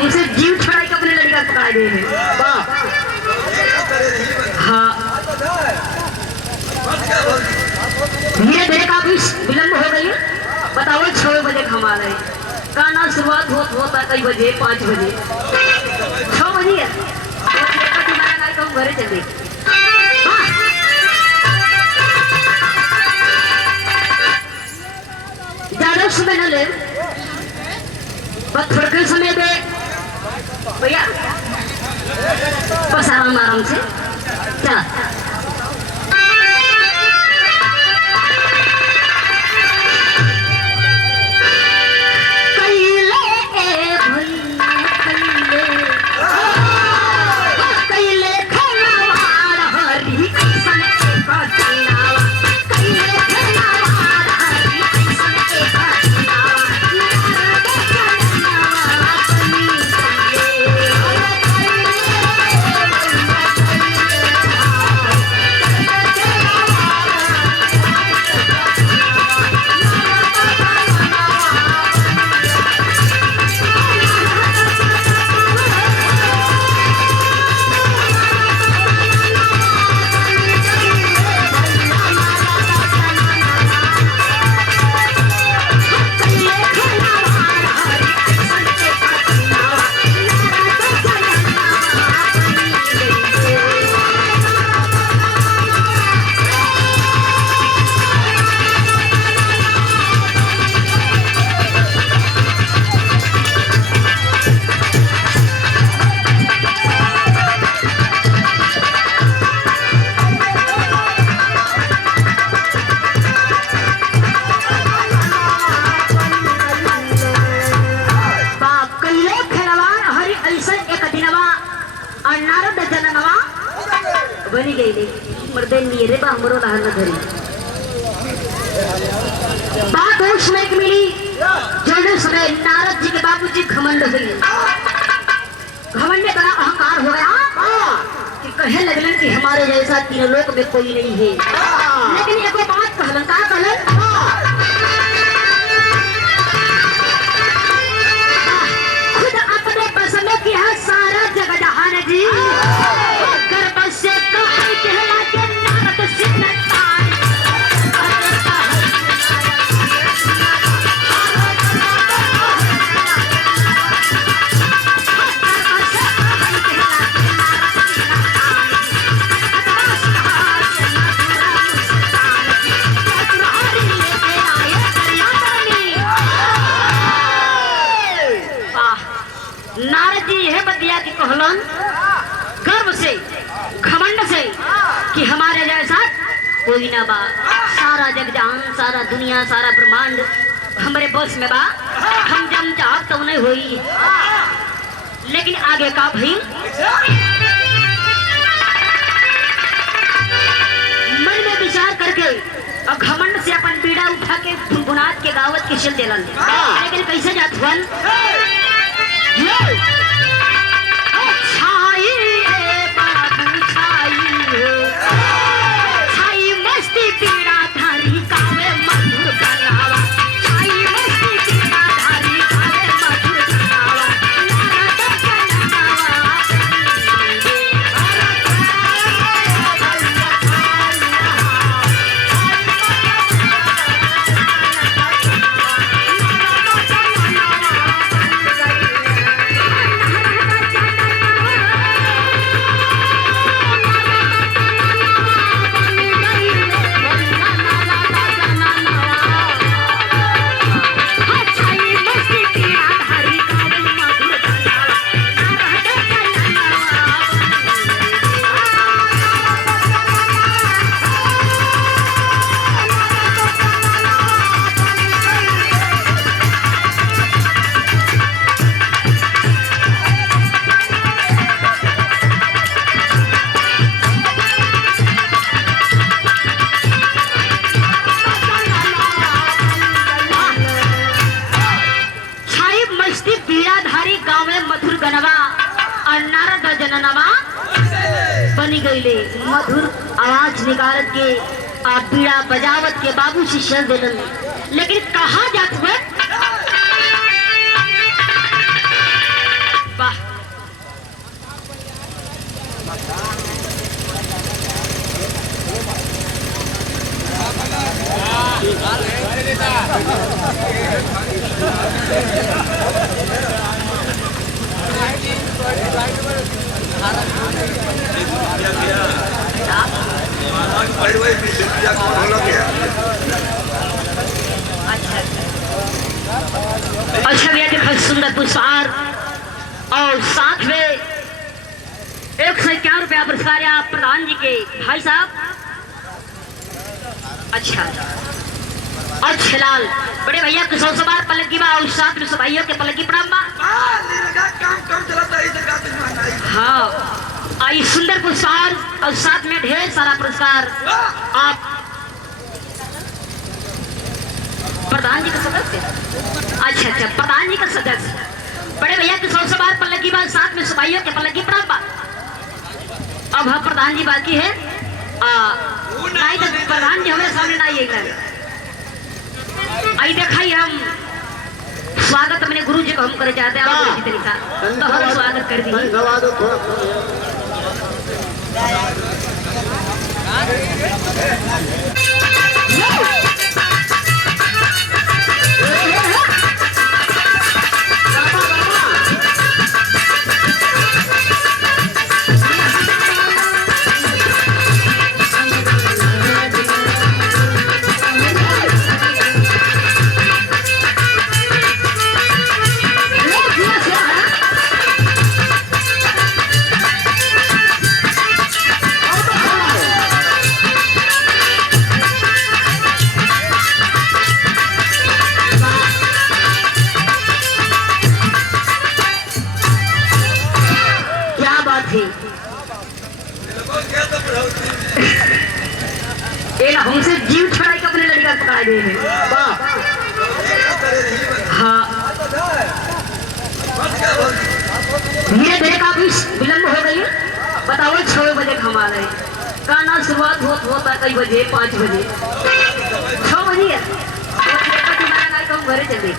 हमसे जीव छुड़ा के अपने लड़का पकड़ा गए हैं। हाँ धीरे धीरे काफी विलम्ब हो गई। बताओ 6 बजे खमा रहे गाना शुरुआत होता कई बजे 5 बजे 6 बजे हम घरे चले। ज्यादा समय न ले बस थोड़े समय पे भैया बस आराम से चला। बनी गई मर्दे नीरे बामरो लहन धरी बात उस समय की मिली जो समय नारद जी के बाबूजी घमंड हुई। घमंड में बड़ा अहंकार हो गया कि कहे लगलन कि हमारे जैसा 3 लोक में कोई नहीं है। लेकिन एक बात कहलन का कहलन खुद अपने बस में किया सारा जग जहान जी कहलन गर्व से घमंड से कि हमारे जैसा कोई ना बा। सारा जग जहान सारा दुनिया सारा ब्रह्मांड हमारे बस में बा। हम जम चाहत तो नहीं हुई। लेकिन आगे का भई मन में विचार करके और घमंड से अपन पीड़ा उठा के गुनात के गावत के चल देलन। लेकिन कैसे जात हुआ मधुर आवाज निकालत के आप बीड़ा बजावत के बाबू से शर दिलन। लेकिन कहा जात हुए और साथ में 151 रुपया पुरस्कार आप प्रधान जी के भाई साहब। अच्छा और छलाल बड़े भैया के 100 बार पलकी बा और साथ में भाइयों के पलकी प्रणाम बा। हाँ आई सुंदर पुरस्कार और साथ में ढेर सारा पुरस्कार आप प्रधान जी का सदस्य। अच्छा प्रधान जी का सदस्य बड़े भैया के 100 बार पलकी बा साथ में सिपाहियों के पलकी प्रणाम बा। अब हम प्रधान जी बाकी है नहीं तो प्रधान जी हमें सामने नहीं है। आई दिखाई हम स्वागत अपने गुरु जी को हम करे चाहते हैं तरीका तो हम स्वागत कर दी। हमसे जीव छड़ाई के अपने लड़का पकड़ा गए हैं। हाँ धीरे धीरे काफी विलम्ब हो गई। बताओ 6 बजे हम आ रहे गाना शुरुआत होता कई बजे 5 बजे 6 बजे है तो हम घरे चले।